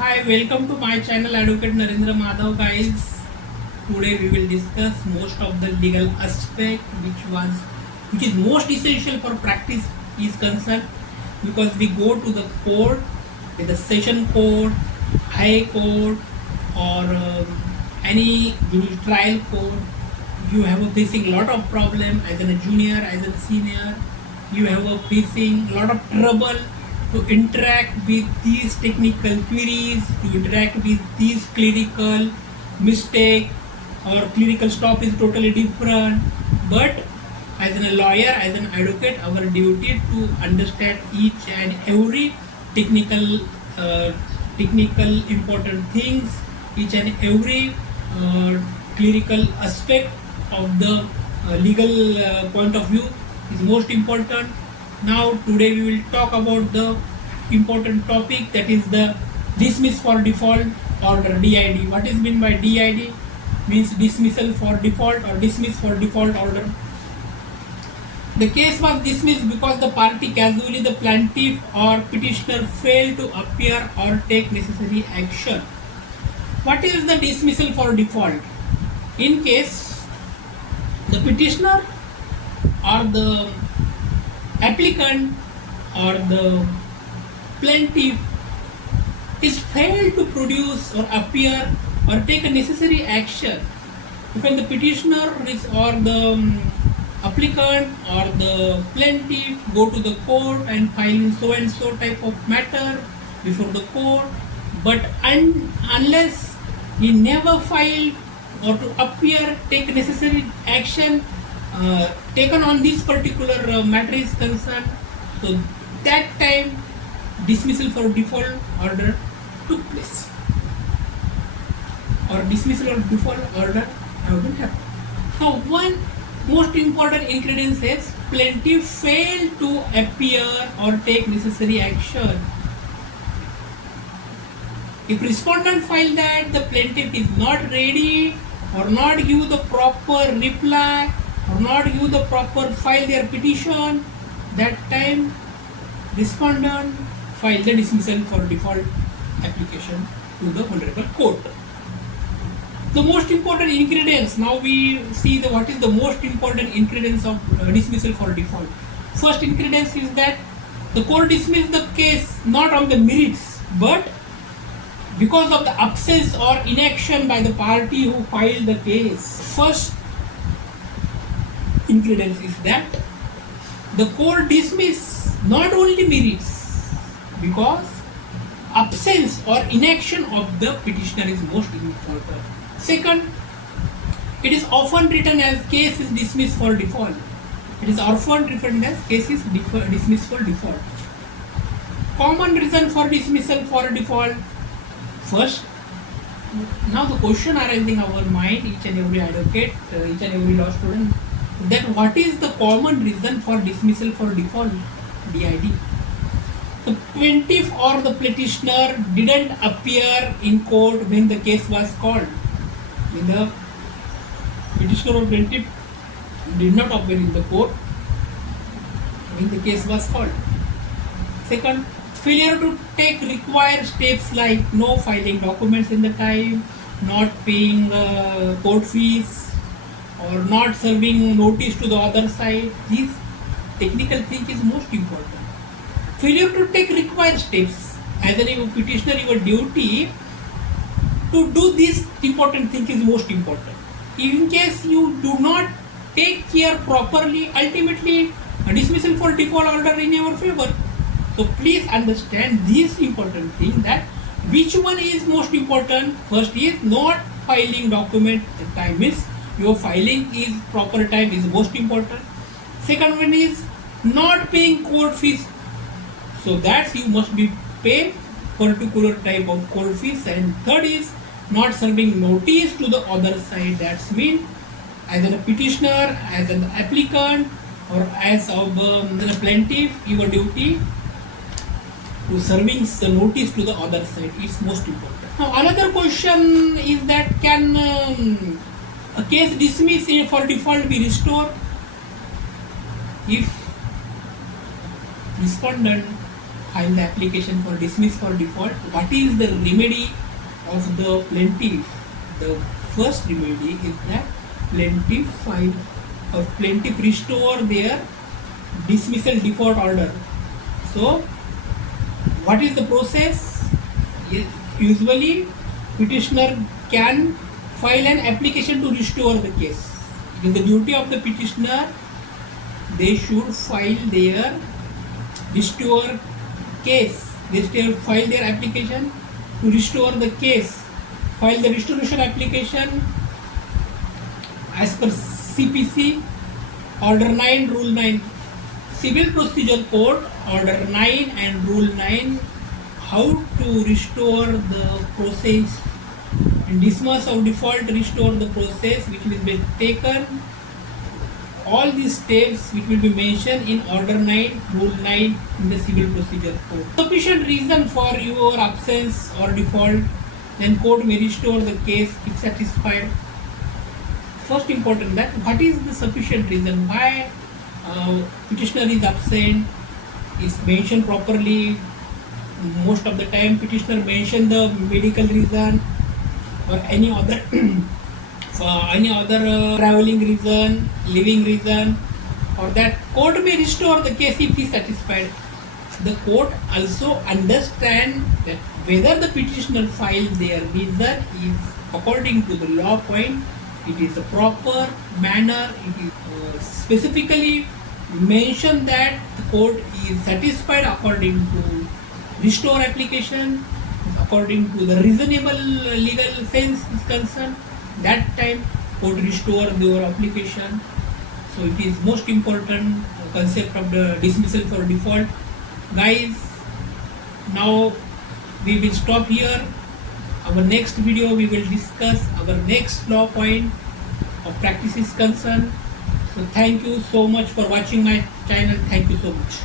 Hi, welcome to my channel Adv Narendra Madhav, guys. Today we will discuss most of the legal aspect which is most essential for practice is concerned, because we go to the court with the session court, high court, or any trial court. You have a facing lot of problem as a junior, as a senior. You have a facing lot of trouble to interact with these technical queries, to interact with these clerical mistake or clerical stop is totally different. But as a lawyer, as an advocate, our duty to understand each and every technical important things, each and every clerical aspect of the legal point of view is most important. Now today we will talk about the important topic, that is the dismiss for default order, DID. What is meant by DID? Means dismissal for default or dismiss for default order. The case was dismissed because the party casually, the plaintiff or petitioner, failed to appear or take necessary action. What is the dismissal for default? In case the petitioner or the applicant or the plaintiff is failed to produce or appear or take a necessary action. When the petitioner is or the applicant or the plaintiff go to the court and file in so and so type of matter before the court, but unless he never filed or to appear, take necessary action taken on this particular matter is concerned, so that time dismissal for default order took place, or dismissal or default order haven't happened. Now, one most important ingredient is plaintiff failed to appear or take necessary action. If respondent filed that the plaintiff is not ready or not give the proper reply or not give the proper file their petition, that time respondent file the dismissal for default application to the honorable court. The most important ingredients, now we see what is the most important ingredients of dismissal for default. First ingredient is that the court dismissed the case not on the merits, but because of the absence or inaction by the party who filed the case. First ingredient is that the court dismiss not only merits, because absence or inaction of the petitioner is most important. Second, it is often written as case is dismissed for default. It is often written as case is dismissed for default. Common reason for dismissal for default. First, now the question arising in our mind, each and every advocate, each and every law student, that what is the common reason for dismissal for default, DID? The plaintiff or the petitioner didn't appear in court when the case was called. When the petitioner or plaintiff did not appear in the court when the case was called. Second, failure to take required steps like no filing documents in the time, not paying court fees, or not serving notice to the other side. This technical thing is most important. Failure to take required steps. As a petitioner, your duty to do this important thing is most important. In case you do not take care properly, ultimately a dismissal for default order in your favor. So please understand this important thing, that which one is most important. First is not filing document at time, means your filing is proper time is most important. Second one is not paying court fees, so that you must be pay particular type of court fees. And third is not serving notice to the other side. That's mean as a petitioner, as an applicant, or as of a plaintiff, your duty to serving the notice to the other side is most important. Now another question is that can a case dismissed for default be restored? If respondent file the application for dismiss for default. What is the remedy of the plaintiff? The first remedy is that plaintiff restore their dismissal default order. So what is the process? Usually petitioner can file an application to restore the case. It is the duty of the petitioner. They should file their restore case. They still file their application to restore the case. File the restoration application as per CPC Order 9, Rule 9. Civil Procedure Code Order 9 and Rule 9, how to restore the process and dismiss of default, restore the process which will be taken. All these steps which will be mentioned in Order 9, Rule 9 in the Civil Procedure Code. Sufficient reason for your absence or default, then court may restore the case if satisfied. First important that what is the sufficient reason why petitioner is absent is mentioned properly. Most of the time petitioner mention the medical reason or any other traveling reason, living reason, or that court may restore the case if he is satisfied. The court also understand that whether the petitioner filed their reason is according to the law point, it is a proper manner, it is specifically mentioned that the court is satisfied according to restore application, according to the reasonable legal sense is concerned. That time court restore your application. So it is most important concept of the dismissal for default. Guys, now we will stop here. Our next video we will discuss our next law point of practice is concerned. So thank you so much for watching my channel. Thank you so much.